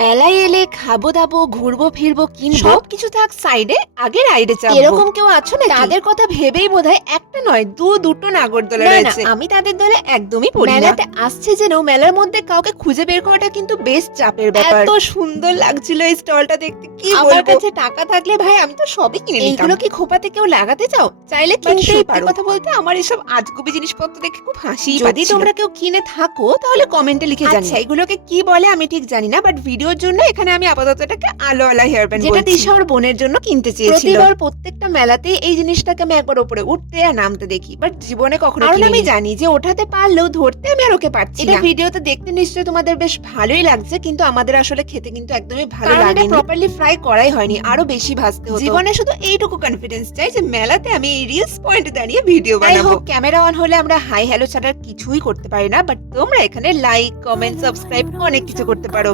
মেলায় এলে খাব দাবো ঘুরবো ফিরবো কিনবো সব কিছু থাক সাইডে আগে রাইডে চাপবো। এরকম কেউ আছো না তাদের কথা ভেবেই বোধহয় একটা নয় দু দুটো নাগরদোলা না, না, রয়েছে। আমি তাদের দলে একদমই পড়ি মেলাতে আসছে যেন মেলার মধ্যে কাউকে খুঁজে বের করাটা কিন্তু বেশ চাপের ব্যাপার। এত সুন্দর লাগছিল এই স্টলটা দেখতে কি আমার কাছে টাকা থাকলে ভাই আমি তো সবই কিনে নিতাম। এইগুলো কি খোপাতে কেউ লাগাতে চাও? চাইলে কিনতেই পারো। কথা বলতে আমার এসব আজগুবি জিনিসপত্র দেখে খুব হাসি যদি তোমরা কেউ কিনে থাকো তাহলে কমেন্টে লিখে জানিও। আচ্ছা এগুলোকে কি বলে আমি ঠিক জানি না বাট ভিডিওর জন্য এখানে আমি আপাতত এটাকে আলো আলা হেয়ার ব্যান্ড যেটা দিশা ওর বোনের জন্য কিনতে চেয়েছিল। প্রতিবার প্রত্যেকটা মেলাতে এই জিনিসটাকে আমি একবার উপরে উঠতে আর নামতে দেখি বাট জীবনে কখনো কারণ আমি জানি যে ওঠাতে পারলেও ধরতে আমি আর ওকে পারছি না। ভিডিওতে দেখতে নিশ্চয়ই তোমাদের বেশ ভালোই লাগছে কিন্তু আমাদের আসলে খেতে কিন্তু একদমই ভালো লাগে প্রপারলি ফ্রাই করাই হয়নি আরও বেশি ভাজতে হতো। জীবনে শুধু এইটুকু কনফিডেন্স চাই যে মেলাতে আমি এই রিলস পয়েন্টে দাঁড়িয়ে ভিডিও বানাবো। ক্যামেরা অন হলে আমরা হাই হ্যালো ছাড়া কিছুই করতে পারি না বাট তোমরা এখানে লাইক কমেন্ট সাবস্ক্রাইব অনেক কিছু করতে পারো।